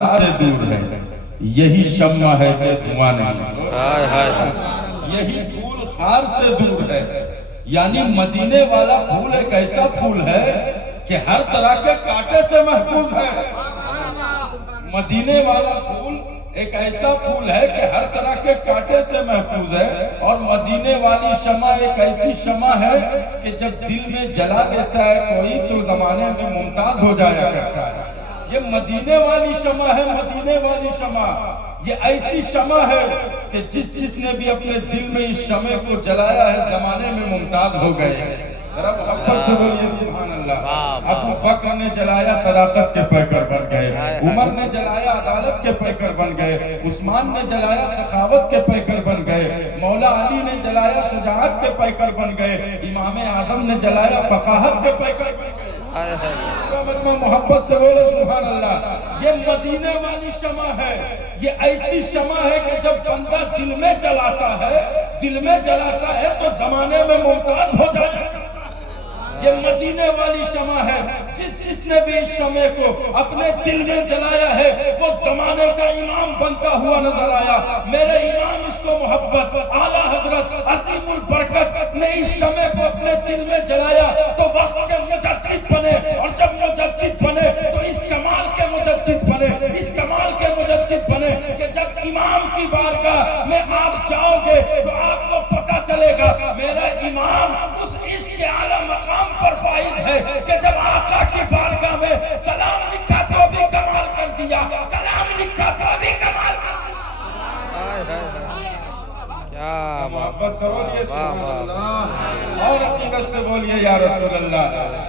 سے دور ہے، یہی شمع ہے کہ دھواں نہیں، یہی پھول خار سے دور ہے۔ یعنی مدینے والا پھول ایک ایسا پھول ہے کہ ہر طرح کے کانٹے سے محفوظ ہے۔ مدینے والا پھول ایک ایسا پھول ہے کہ ہر طرح کے کانٹے سے محفوظ ہے، اور مدینے والی شمع ایک ایسی شمع ہے کہ جب دل میں جلا دیتا ہے کوئی تو زمانے میں ممتاز ہو جایا کرتا ہے۔ یہ مدینے والی شمع ہے، مدینے والی شمع یہ ایسی شمع ہے کہ جس نے بھی اپنے دل میں اس شمع کو جلایا ہے زمانے میں ممتاز ہو گئے۔ ذرا محبت سے بولیے سبحان اللہ۔ ابو بکر نے جلایا صداقت کے پیکر بن گئے، عمر نے جلایا عدالت کے پیکر بن گئے، عثمان نے جلایا سخاوت کے پیکر بن گئے، مولا علی نے جلایا شجاعت کے پیکر بن گئے، امام اعظم نے جلایا فقاہت کے پیکر بن گئے۔ محبت سے بولو سبحان اللہ۔ یہ مدینے والی شمع ہے، یہ ایسی شمع ہے کہ جب بندہ دل میں جلاتا ہے تو زمانے میں ممتاز ہو جاتا ہے۔ یہ مدینے والی شمع ہے، جس نے بھی اس شمع کو اپنے دل میں جلایا ہے وہ زمانے کا امام بنتا ہوا نظر آیا۔ میرے امام اس کو محبت اعلیٰ حضرت عظیم البرکت نے اس شمع کو اپنے دل میں جلایا تو وقت کے مجدد بنے، اور جب مجدد بنے تو اس کمال کے مجدد بنے، اس کمال کے مجدد بنے کہ جب امام کی بارگاہ میں آپ جاؤ گے تو آپ کو پتہ چلے گا میرا امام اس عشق اعلیٰ مقام پر فائز ہے کہ جب آقا کی بارگاہ میں سلام لکھا تو بھی کمال کر دیا، کلام لکھا تو بھی کمال کر دیا۔ محبت سے بولیے سبحان اللہ، اور عقیدت سے بولیے یا رسول اللہ۔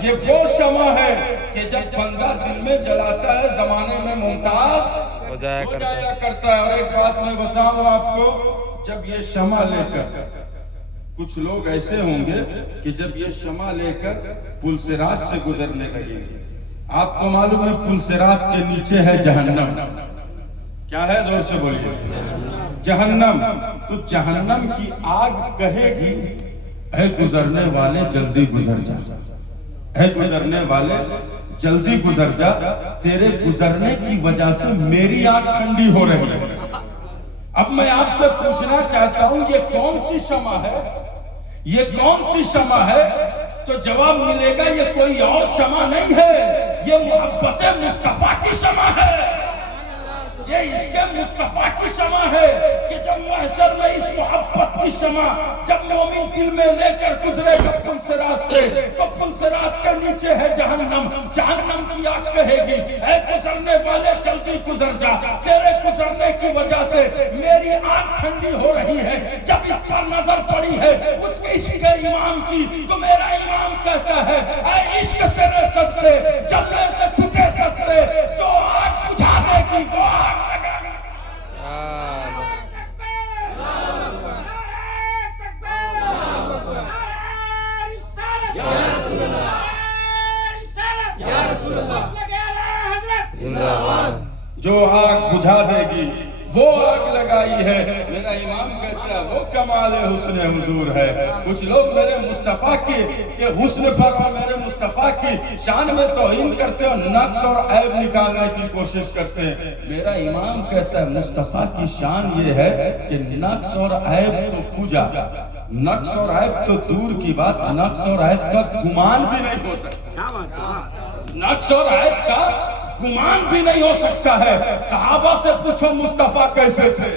یہ وہ شمع ہے کہ جب بندہ دل میں جلاتا ہے زمانے میں ممتاز ہو جایا کرتا ہے۔ اور ایک بات میں بتاؤں آپ کو، جب یہ شمع لے کر کچھ لوگ ایسے ہوں گے کہ جب یہ شمع لے کر پل صراط سے گزرنے لگیں گے، آپ کو معلوم ہے پل صراط کے نیچے ہے جہنم۔ کیا ہے؟ زور سے بولیے جہنم۔ تو جہنم کی آگ کہے گی اے گزرنے والے جلدی گزر جا، اے گزرنے والے جلدی گزر جا، تیرے گزرنے کی وجہ سے میری آگ ٹھنڈی ہو رہی ہے۔ اب میں آپ سے پوچھنا چاہتا ہوں یہ کون سی شمع ہے؟ یہ کون سی شمع ہے؟ تو جواب ملے گا یہ کوئی اور شمع نہیں ہے، یہ محبت مصطفیٰ کی شمع ہے، یہ عشق مصطفیٰ کی شمع ہے کہ جب محشر میں اس محبت کی شمع جب مومن دل میں لے کر گزرے گا پل صراط سے تو پل صراط کے نیچے ہے جہنم۔ جہنم کی آگ کہے گی اے گزرنے والے جلدی گزر جا، تیرے گزرنے کی وجہ سے میری آگ ٹھنڈی ہو رہی ہے۔ جب اس پر نظر پڑی ہے اس کے عشق امام کی تو میرا امام کہتا ہے اے عشق تیرے صدقے جلنے سے چھٹے سستے، جو آگ بجھا دے گی وہ آگ لگا گی۔ جو آگ بجھا دے گی وہ آگ لگائی ہے۔ میرا امام کہتا ہے وہ کمال حسن حضور ہے۔ کچھ لوگ میرے مصطفیٰ کے حسن پر اور میرے مصطفیٰ کی شان میں توہین کرتے اور نقص اور عیب نکالنے کی کوشش کرتے ہیں۔ میرا امام کہتا ہے مصطفیٰ کی شان یہ ہے کہ نقص اور عیب تو پوجا، نقص اور عیب تو دور کی بات، نقص اور عیب کا گمان بھی نہیں ہو سکتا، نقص اور عیب کا گمان بھی نہیں ہو سکتا ہے۔ صحابہ سے پوچھو مصطفیٰ کیسے تھے،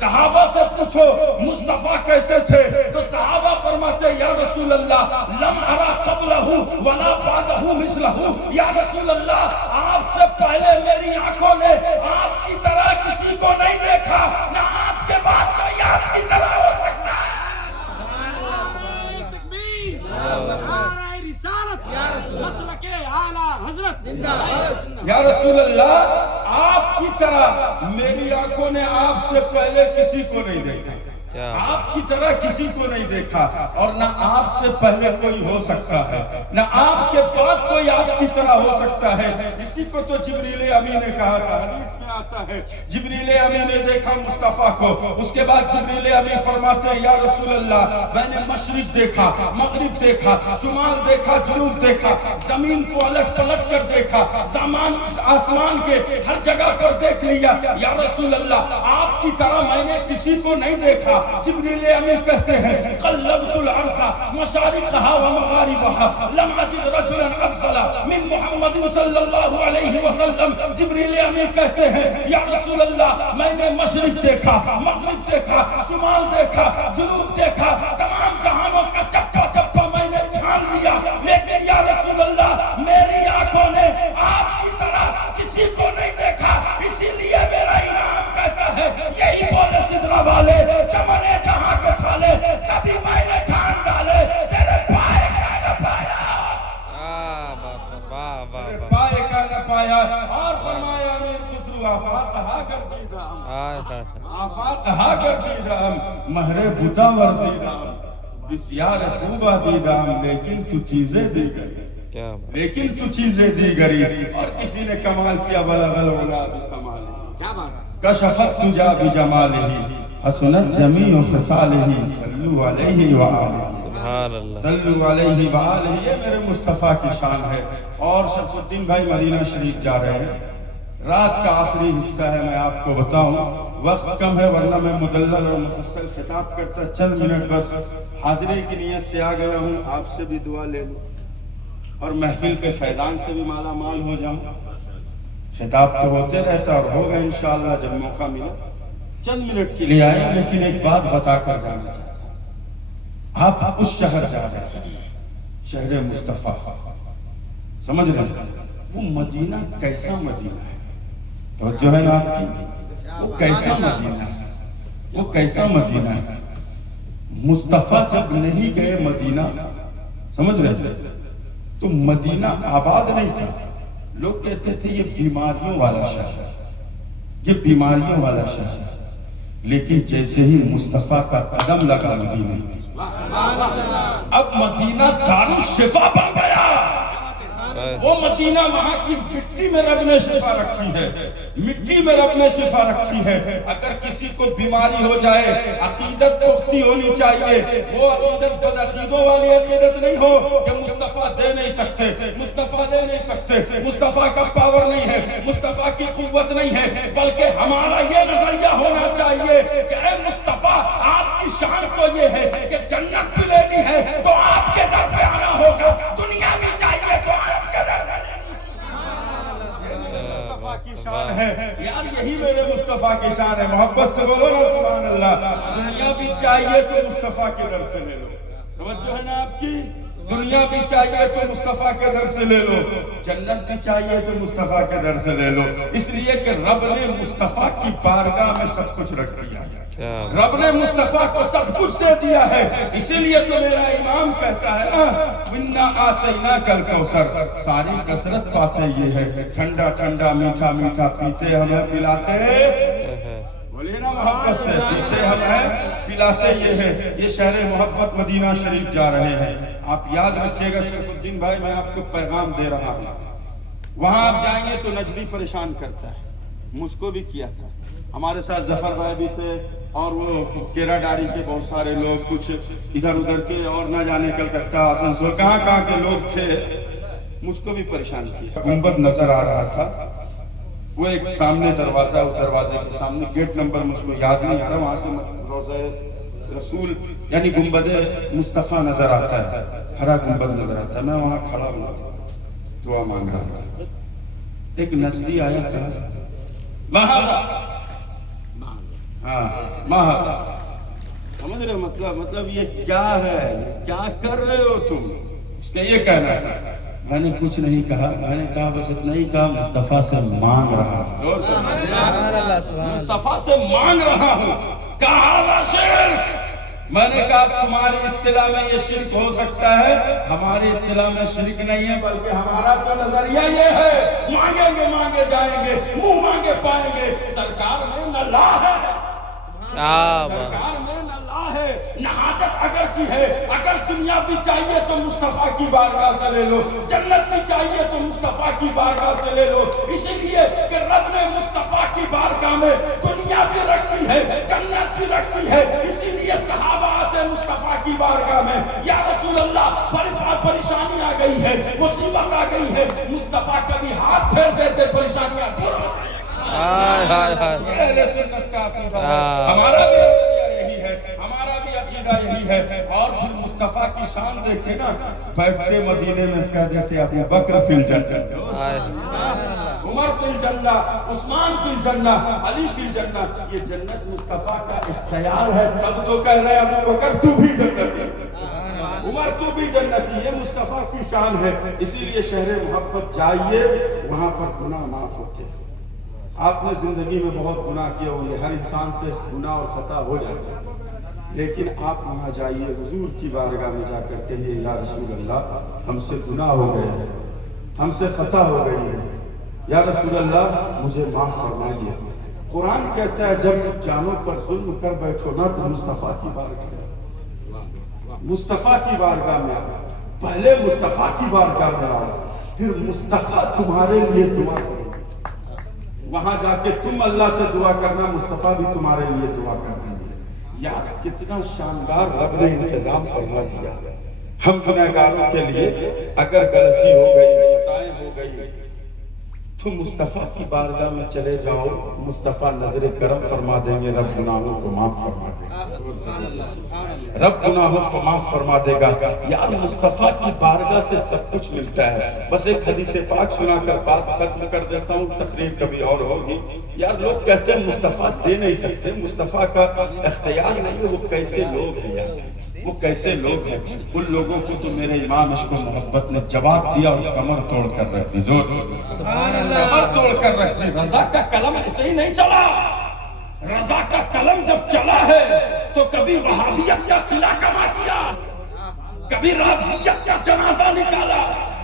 صحابہ سے پوچھو مصطفیٰ کیسے تھے تو صحابہ فرماتے یا رسول اللہ لم ارا قبلہ ولا بعدہ مثلہ، یا رسول اللہ آپ سے پہلے میری آنکھوں نے آپ کی طرح کسی کو نہیں دیکھا، نہ آپ کے بعد کوئی آپ کی طرح ہو سکتا ہے۔ یا رسول اللہ آپ کی طرح میری آنکھوں نے آپ سے پہلے کسی کو نہیں دیکھا۔ آپ کی طرح کسی کو نہیں دیکھا اور نہ آپ سے پہلے کوئی ہو سکتا ہے، نہ آپ کے بعد کوئی آپ کی طرح ہو سکتا ہے۔ اسی کو تو جبریل امین نے کہا تھا، حدیث میں آتا ہے جبریل امین نے دیکھا مصطفیٰ کو، اس کے بعد جبریل امین فرماتے ہیں یا رسول اللہ میں نے مشرق دیکھا، مغرب دیکھا، شمال دیکھا، جنوب دیکھا، زمین کو الٹ پلٹ کر دیکھا، آسمان کے ہر جگہ پر دیکھ لیا، یا رسول اللہ آپ کی طرح میں نے کسی کو نہیں دیکھا۔ جبریل امین کہتے ہیں قلبت الارض مشارقها ومغاربها لم اجد رجلا افضل من محمد صلی اللہ علیہ وسلم۔ جبریل امین کہتے ہیں یا رسول اللہ میں نے مشرق دیکھا، مغرب دیکھا، شمال دیکھا، جنوب دیکھا، تمام جہانوں کا چپا چپا میں نے چھان لیا، لیکن یا رسول اللہ میری آنکھوں نے آپ کی طرح کسی کو نہیں دیکھا، اسی لیے میرا امام کہتا ہے یہی بولے سدرا والے چمن جہاں کے تھالے سبھی میں نے چھان ڈالے، تیرے پائے کا نہ پایا، تیرے پائے کا نہ پایا۔ اور فرمایا امیر خسرو آفات ہا گردیدم، آفات ہا گردیدم، مہر بتا ورزیدم، بسیار خوبہ دیدم، لیکن تو چیزیں دی گئی، لیکن تو چیزیں دی گئی۔ اور کسی نے کمال کیا بلغ العلا بکمالہ، کیا بات کشفت تجا بجمالہ حسنت جمیع خصالہ صلو علیہ وآلہ، سبحان اللہ، صلو علیہ وآلہ۔ یہ میرے مصطفیٰ کی شان ہے۔ اور شرف الدین بھائی مدینہ شریف جا رہے ہیں، رات کا آخری حصہ ہے، میں آپ کو بتاؤں وقت کم ہے ورنہ میں مدلل اور مفصل خطاب کرتا، چند منٹ بس حاضری کی نیت سے آ گیا ہوں، آپ سے بھی دعا لے لوں اور محفل کے فیضان سے بھی مالا مال ہو جاؤں۔ خطاب تو ہوتے رہتا اور ہوگا انشاءاللہ جب موقع ملا، چند منٹ کے لیے آئے، لیکن ایک بات بتا کر جانا چاہتا ہوں۔ آپ اس شہر جا رہے ہیں، شہر مصطفیٰ، سمجھ رہے ہیں وہ مدینہ کیسا مدینہ ہے؟ توجہ ہے نا آپ کی؟ وہ کیسا مدینہ ہے؟ وہ کیسا مدینہ ہے؟ مصطفیٰ جب نہیں گئے مدینہ، سمجھ رہے ہیں تو مدینہ آباد نہیں تھا، لوگ کہتے تھے یہ بیماریوں والا شہر ہے، یہ بیماریوں والا شہر ہے، لیکن جیسے ہی مصطفیٰ کا قدم لگا مدینہ، اب مدینہ دارالشفا بن گیا۔ وہ مدینہ وہاں کی مٹی میں رب نے شفا رکھی ہے، مٹی میں رب نے شفا رکھی ہے۔ اگر کسی کو بیماری ہو جائے عقیدت پختی ہونی چاہیے، وہ عقیدت بد عقیدوں والی عقیدت نہیں ہو کہ مصطفیٰ دے نہیں سکتے، مصطفیٰ دے نہیں سکتے، مصطفیٰ کا پاور نہیں ہے، مصطفیٰ کی قوت نہیں ہے، بلکہ ہمارا یہ نظریہ ہونا چاہیے کہ اے مصطفیٰ آپ کی شان تو یہ ہے کہ جنت بھی لینی ہے تو آپ کے در پہ آنا ہوگا، دنیا بھی چاہیے تو آپ کے در سے لینی کی شان ہے۔ یار یہی میرے مصطفیٰ کی شان ہے، محبت سے بولو نا سبحان اللہ۔ دنیا بھی چاہیے تو مصطفیٰ کے در سے لے لو، توجہ ہے نا آپ کی؟ دنیا بھی چاہیے تو مصطفیٰ کے در سے لے لو، جنت بھی چاہیے تو مصطفیٰ کے در سے لے لو، اس لیے کہ رب نے مصطفیٰ کی بارگاہ میں سب کچھ رکھ دیا ہے، رب نے مصطفیٰ کو سب کچھ دے دیا ہے۔ اسی لیے تو میرا امام کہتا ہے نا اِنَّا آتَيْنَاكَ الْكَوْثَرَ، ساری کثرت پاتے یہ ہے، ٹھنڈا ٹھنڈا میٹھا میٹھا پیتے ہمیں پلاتے، بولیے نا محبت سے، پیتے ہمیں پلاتے یہ ہے۔ یہ شہر محبت مدینہ شریف جا رہے ہیں، آپ یاد رکھیے گا شرف الدین بھائی میں آپ کو پیغام دے رہا ہوں، وہاں آپ جائیں گے تو نجدی پریشان کرتا ہے، مجھ کو بھی کیا تھا، ہمارے ساتھ ظفر بھائی بھی تھے اور وہ کیرا ڈاری کے بہت سارے لوگ، کچھ ادھر ادھر کے اور نہ جانے کلکتہ آسنسول کہاں کہاں کے لوگ تھے، مجھ کو بھی پریشان کیا۔ گنبد نظر آ رہا تھا، وہ ایک سامنے دروازہ، اس دروازے کے سامنے گیٹ نمبر مجھ کو یاد نہیں آ رہا، وہاں سے روضہ رسول یعنی گنبد مصطفیٰ نظر آتا ہے، ہرا گنبد نظر آتا ہے، میں وہاں کھڑا ہوا دعا مانگ رہا تھا، ایک نجدی آیا تھا، سمجھ رہے مطلب یہ کیا ہے، کیا کر رہے ہو تم، اس کا یہ کہنا تھا۔ میں نے کچھ نہیں کہا، میں نے کہا بس اتنا ہی کہا مصطفیٰ سے مانگ رہا ہوں، مصطفیٰ سے مانگ رہا ہوں، کہا شرک، میں نے کہا تمہاری اصطلاح میں یہ شرک ہو سکتا ہے، ہماری اصطلاح میں شرک نہیں ہے، بلکہ ہمارا تو نظریہ یہ ہے مانگیں گے مانگے جائیں گے، منہ مانگے پائیں گے، سرکار میں نہ لا ہے، سرکار میں نہ لا ہے نہ حاجت اگر کی ہے، اگر دنیا بھی چاہیے تو مصطفیٰ کی بارگاہ سے لے لو، جنت بھی چاہیے تو مصطفیٰ کی بارگاہ سے لے لو، اسی لیے کہ رب نے مصطفیٰ کی بارگاہ میں دنیا بھی رکھی ہے، جنت بھی رکھی ہے، اسی لیے صحابہ آتے مصطفیٰ کی بارگاہ میں، یا رسول اللہ پریشانی آ گئی ہے، مصیبت آ گئی ہے، مصطفیٰ کبھی ہاتھ پھیر دیتے پریشانیاں دور ہو جائیں۔ اہل سنت کا عقیدہ ہے، ہمارا بھی عقیدہ یہی ہے، ہمارا بھی عقیدہ یہی ہے۔ اور پھر مصطفیٰ کی شان دیکھے نا، بیٹھتے مدینے میں کہہ دیتے ابو بکر فی الجنہ، عمر فی الجنہ، عثمان فی الجنہ، علی فی الجنہ۔ یہ جنت مصطفیٰ کا اختیار ہے، تب تو کہہ رہے ہیں ابو بکر تو بھی جنتی، عمر تو بھی جنتی، یہ مصطفیٰ کی شان ہے۔ اسی لیے شہر محبت جائیے، وہاں پر گناہ معاف ہوتے ہیں۔ آپ نے زندگی میں بہت گناہ کیا ہوگا، ہر انسان سے گناہ اور خطا ہو جاتا ہے، لیکن آپ وہاں جائیے، حضور کی بارگاہ میں جا کر کہیے یا رسول اللہ ہم سے گناہ ہو گئے ہیں، ہم سے خطا ہو گئی ہے، یا رسول اللہ مجھے معاف فرمائیے۔ قرآن کہتا ہے جب جانوں پر ظلم کر بیٹھو نا تو مصطفیٰ کی بارگاہ میں، مصطفیٰ کی بارگاہ میں آؤ، پہلے مصطفیٰ کی بارگاہ میں آؤ، پھر مصطفیٰ تمہارے لیے دعا کرے، وہاں جا کے تم اللہ سے دعا کرنا، مصطفیٰ بھی تمہارے لیے دعا کر دیں گے۔ یار کتنا شاندار رب نے انتظام فرما دیا۔ ہم گنہگاروں کے لیے اگر غلطی ہو گئی، خطائیں ہو گئی، تو مصطفیٰ کی بارگاہ میں چلے جاؤ، مصطفیٰ نظر کرم فرما دیں گے، رب گناہوں کو معاف فرما دے گا، رب گناہوں کو معاف فرما دے گا۔ یار مصطفیٰ کی بارگاہ سے سب کچھ ملتا ہے۔ بس ایک حدیث پاک سنا کر بات ختم کر دیتا ہوں، تقریر کبھی اور ہوگی۔ یار لوگ کہتے ہیں مصطفیٰ دے نہیں سکتے، مصطفیٰ کا اختیار نہیں ہے، وہ کیسے لوگ ہیں یار، وہ کیسے لوگ ہیں؟ ان لوگوں کو تو میرے امام عشق و محبت نے جواب دیا اور کمر توڑ کر رکھ دی، زور کمر توڑ کر رکھ دی۔ رضا کا قلم ایسے ہی نہیں چلا، رضا کا قلم جب چلا ہے تو کبھی وہابیت کا قلعہ کما کیا، کبھی رافضیت کا جنازہ نکالا،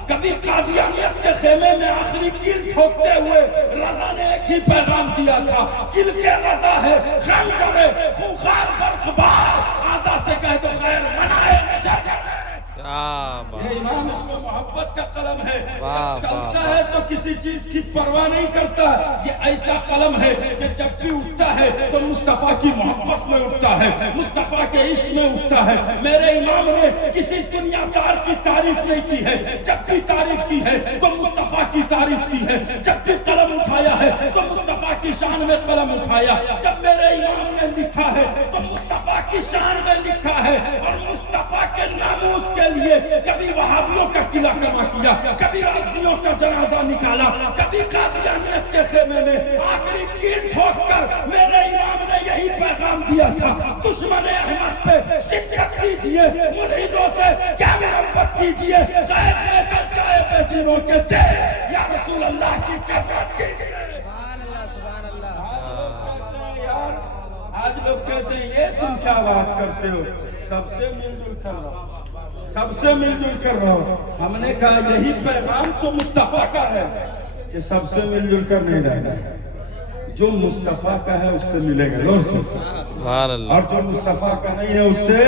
کبھی قادیانیت کے خیمے میں آخری کیل ٹھوکتے ہوئے رضا نے ایک ہی پیغام دیا تھا، کل کے رضا ہے غم کرے خونخوار برقبار، آدھا سے کہہ دو خیر منائے نشہ چلے۔ یہ امام عشق و محبت کا قلم ہے، جب چلتا ہے تو کسی چیز کی پرواہ نہیں کرتا۔ یہ ایسا قلم ہے کہ جب بھی اٹھتا ہے تو مصطفیٰ کی محبت میں اٹھتا ہے، مصطفیٰ کے عشق میں اٹھتا ہے۔ میرے امام نے کسی دنیا دار کی تعریف نہیں کی ہے، جب بھی تعریف کی ہے تو مصطفیٰ کی تعریف کی ہے، جب بھی قلم اٹھایا ہے تو مصطفیٰ کی شان میں قلم اٹھایا۔ جب میرے امام نے لکھا ہے تو مصطفیٰ کی شان میں لکھا ہے، اور مصطفیٰ کے ناموس کے لیے کبھی وہابیوں کا قلعہ کما کیا، کبھی رافضیوں کا جنازہ نکالا، کبھی قادیانیت کے خیمے میں آخری کیل ٹھوک کر میرے امام نے یہی پیغام دیا تھا، دشمن احمد پہ شدت کیجئے، مریدوں سے کیا محبت کیجئے، غیظ میں چل جائے بے دینوں کے دل، یا رسول اللہ کی کثرت کیجئے۔ آج لوگ کہتے ہیں یہ تم کیا بات کرتے ہو، سب سے مل جل کر رہو، سب سے مل جل کر رہو۔ ہم نے کہا یہی پیغام تو مصطفیٰ کا ہے کہ سب سے مل جل کر نہیں رہنا، جو مصطفیٰ کا ہے اس سے ملے گا، اور جو مصطفیٰ کا نہیں ہے اس سے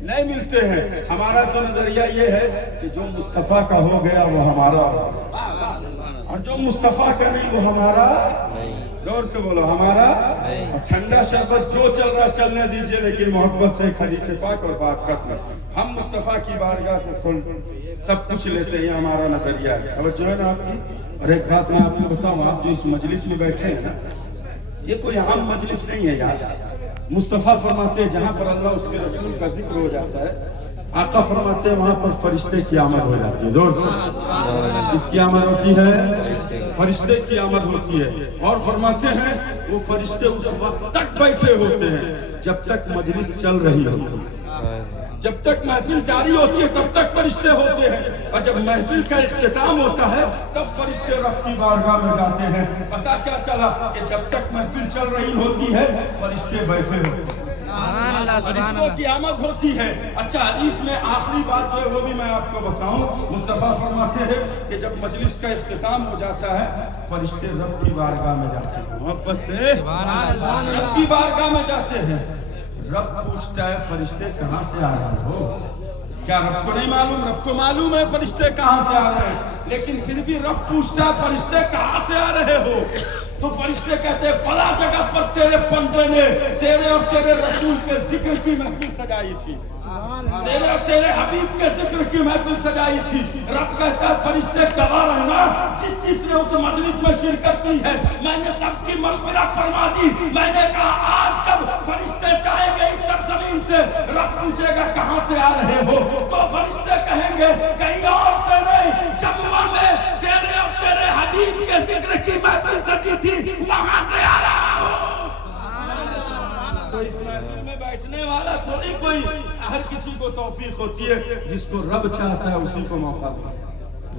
نہیں ملتے ہیں۔ ہمارا تو نظریہ یہ ہے کہ جو مصطفیٰ کا ہو گیا وہ ہمارا، اور جو مصطفیٰ کا نہیں وہ ہمارا نہیں۔ زور سے بولو ہمارا نہیں۔ اور ٹھنڈا شربت جو چل رہا چلنے دیجئے، لیکن محبت سے حدیث پاک اور بات ختم۔ ہم مصطفیٰ کی بارگاہ سے سب کچھ لیتے ہیں، ہمارا نظریہ ہے۔ اور جو ہے نا آپ کی، اور ایک بات میں آپ کو بتاؤں، آپ جو اس مجلس میں بیٹھے ہیں نا، یہ کوئی عام مجلس نہیں ہے یار۔ مصطفیٰ فرماتے ہیں جہاں پر اللہ اس کے رسول کا ذکر ہو جاتا ہے، آقا فرماتے ہیں وہاں پر فرشتے کی آمد ہو جاتی ہے۔ زور سے اس کی آمد ہوتی ہے، فرشتے کی آمد ہوتی ہے، اور فرماتے ہیں وہ فرشتے اس وقت تک بیٹھے ہوتے ہیں جب تک مجلس چل رہی ہوتی ہے، جب تک محفل جاری ہوتی ہے تب تک فرشتے ہوتے ہیں، اور جب محفل کا اختتام ہوتا ہے تب فرشتے رب کی بارگاہ میں جاتے ہیں۔ پتہ کیا چلا کہ جب تک محفل چل رہی ہوتی ہے فرشتے بیٹھے ہوتے ہیں، فرشتوں کی آمد ہوتی ہے۔ اچھا حدیث میں آخری بات جو ہے وہ بھی میں آپ کو بتاؤں، مصطفیٰ فرماتے ہیں کہ جب مجلس کا اختتام ہو جاتا ہے فرشتے رب کی بارگاہ میں جاتے ہیں، محبت سے رب کی بارگاہ میں جاتے ہیں۔ رب پوچھتا ہے فرشتے کہاں سے آ رہے ہو؟ کیا رب کو نہیں معلوم؟ رب کو معلوم ہے فرشتے کہاں سے آ رہے ہیں، لیکن پھر بھی رب پوچھتا ہے فرشتے کہاں سے آ رہے ہو؟ تو فرشتے کہتے ہیں فلاں جگہ پر تیرے بندے نے تیرے اور تیرے رسول کے ذکر کی محفل سجائی تھی، تیرے اور تیرے حبیب کے ذکر کی محفل سجائی تھی۔ رب کہتا ہے فرشتے گواہ رہنا، جس نے اس مجلس میں شرکت کی ہے میں نے سب کی مغفرت فرما دی۔ میں نے کہا آج جب فرشتے جائیں گے اس سرزمین سے، رب پوچھے گا کہاں سے آ رہے ہو، تو فرشتے کہیں گے کہیں اور سے نہیں، جمعہ میں تیرے اور تیرے حبیب کے ذکر کی محفل سجی تھی وہاں سے آ رہا ہوں۔ تو اس محفل میں بیٹھنے والا تھوڑی کوئی ہر کسی کو توفیق ہوتی ہے، جس کو رب چاہتا ہے اسی کو موقع دیتا ہے۔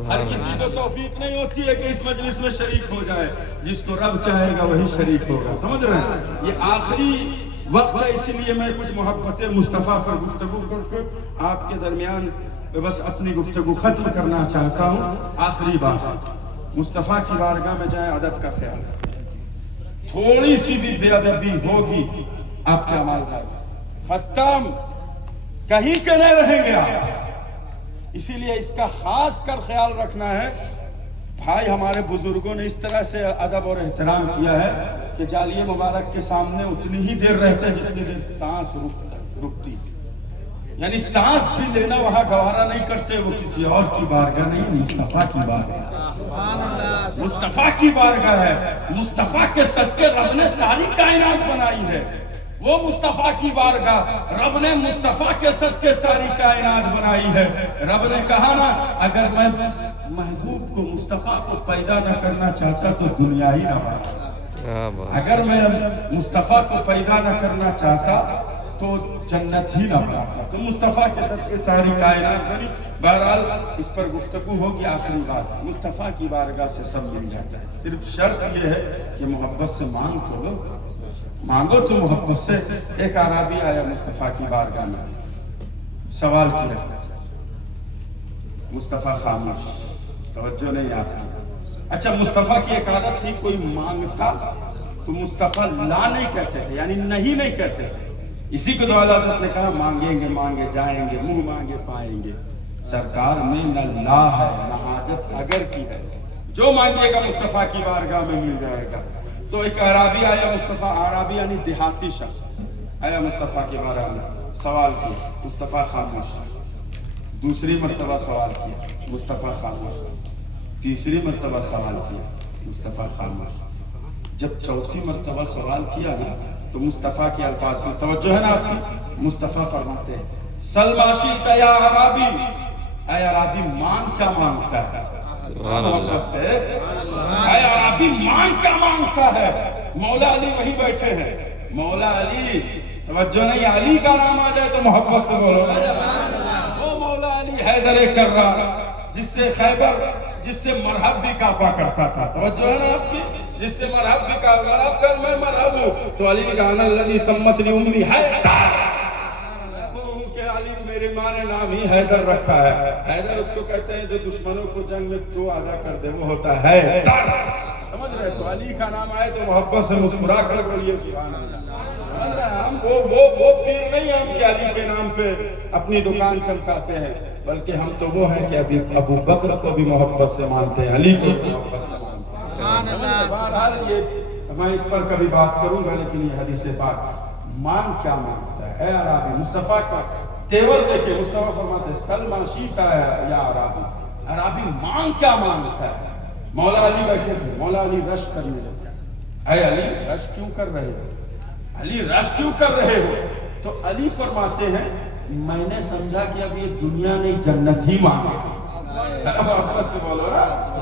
ہر کسی کو توفیق نہیں ہوتی ہے کہ اس مجلس میں شریک ہو جائے، جس کو رب چاہے گا وہی شریک ہوگا۔ سمجھ رہے ہیں؟ یہ آخری وقت ہے، اسی لیے میں کچھ محبت مصطفیٰ پر گفتگو کر کے آپ کے درمیان بس اپنی گفتگو ختم کرنا چاہتا ہوں۔ آخری بات، مصطفیٰ کی بارگاہ میں جائیں، ادب کا خیال رکھیں، تھوڑی سی بھی بے ادبی ہوگی آپ کے اعمال ضائع، ختم، کہیں کے نہیں رہیں گے آپ۔ اسی لیے اس کا خاص کر خیال رکھنا ہے۔ بھائی ہمارے بزرگوں نے اس طرح سے ادب اور احترام کیا ہے کہ جالیہ مبارک کے سامنے اتنی ہی دیر رہتے جتنی دیر سانس رکتی، یعنی سانس بھی لینا وہاں گوارا نہیں کرتے۔ وہ کسی اور کی بارگاہ نہیں، مصطفیٰ کی بارگاہ، مصطفیٰ کی بارگاہ ہے۔ مصطفیٰ کے صدقے رب نے ساری کائنات بنائی ہے، وہ مصطفیٰ کی بارگاہ، رب نے مصطفیٰ کے صدقے ساری کائنات بنائی ہے۔ رب نے کہا نا اگر میں محبوب کو مصطفیٰ کو پیدا نہ کرنا چاہتا تو دنیا ہی نہ بناتا، اگر میں مصطفیٰ کو پیدا نہ کرنا چاہتا تو جنت ہی نہ بناتا۔ تو مصطفیٰ کے صدقے ساری کائنات بنی۔ بہرحال اس پر گفتگو ہوگی۔ آخری بات، مصطفیٰ کی بارگاہ سے سب مل جاتا ہے، صرف شرط یہ ہے کہ محبت سے مانگ تو لو، مانگو تو محبت سے۔ ایک اعرابی آیا مصطفیٰ کی بارگاہ میں، سوال کیا، مصطفیٰ خاموش، توجہ نہیں آپ کی۔ اچھا مصطفیٰ کی ایک عادت تھی، کوئی مانگتا تو مصطفیٰ لا نہیں کہتے تھے، یعنی نہیں کہتے تھے۔ اسی کو دعا حضرت نے کہا مانگیں گے مانگے جائیں گے، منہ مانگے پائیں گے۔ سرکار میں نہ لا ہے نہ حاجت اگر کی ہے، جو مانگے گا مصطفیٰ کی بارگاہ میں مل جائے گا۔ تو ایک اعرابی آیا، مصطفیٰ، اعرابی یعنی دیہاتی شخص آیا مصطفیٰ کی بارگاہ میں، سوال کیا، مصطفیٰ خاموش۔ دوسری مرتبہ سوال کیا، مصطفیٰ خاموش۔ تیسری مرتبہ سوال کیا، مصطفیٰ خاموش۔ جب چوتھی مرتبہ سوال کیا نا تو مصطفیٰ کے الفاظ میں توجہ ہے نا آپ کی، مصطفیٰ فرماتے ہیں سلما شئت یا عرابی، اے عرابی مانگ کیا مانگتا ہے؟ محبت سے، اے عرابی مانگ کیا مانگتا ہے؟ مولا علی وہی بیٹھے ہیں، مولا علی، توجہ نہیں، علی کا نام آ جائے تو محبت سے بولو، وہ مولا علی حیدر کرار، جس سے خیبر، جس سے مرحب بھی کعبہ کرتا تھا، توجہ ہے نا آپ کی، جس سے مرحب بھی کعبہ، مرحب کر میں مرحب ہوں، تو علی نے کہا انا الذی سمتنی امی حیدر، میں وہ ہوں کہ علی میرے ماں نے نام ہی حیدر رکھا ہے۔ حیدر اس کو کہتے ہیں جو دشمنوں کو جنگ میں تو ادا کر دے، وہ ہوتا ہے حیدر، سمجھ رہے؟ تو علی کا نام آئے تو محبت سے مسکرا کر بولیے سبحان اللہ، سمجھ رہے ہیں؟ ہم وہ پیر نہیں ہم کہ علی کے نام پہ اپنی دکان چمکاتے ہیں، بلکہ ہم تو وہ ہیں کہ ابھی ابو بکر کو بھی محبت سے مانتے ہیں، علی کو بھی محبت سے مانتے ہیں۔ بہرحال یہ میں اس پر کبھی بات کروں گا، لیکن یہ حدیث پاک مان کیا مانگتا ہے؟ اے عرابی، مصطفیٰ کا تیور دیکھیں، مصطفیٰ فرماتے ہیں سلما شئت یا عرابی، عرابی مان کیا مانگتا ہے؟ مولا علی بیٹھے تھے، مولا علی رش کرنے لگے، اے علی رش کیوں کر رہے ہو؟ علی رش کیوں کر رہے ہو؟ تو علی فرماتے ہیں میں نے سمجھا کہ اب یہ دنیا نہیں جنت ہی مانگے گا، محبت سے بولو نا،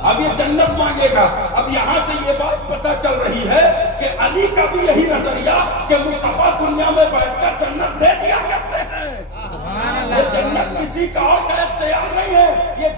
اب یہ جنت مانگے گا۔ اب یہاں سے یہ بات پتہ چل رہی ہے کہ علی کا بھی یہی نظریہ کہ مصطفیٰ دنیا میں بیٹھ کر جنت دے دیا کرتے ہیں، یہ جنت کسی کا اور کا اختیار نہیں ہے، یہ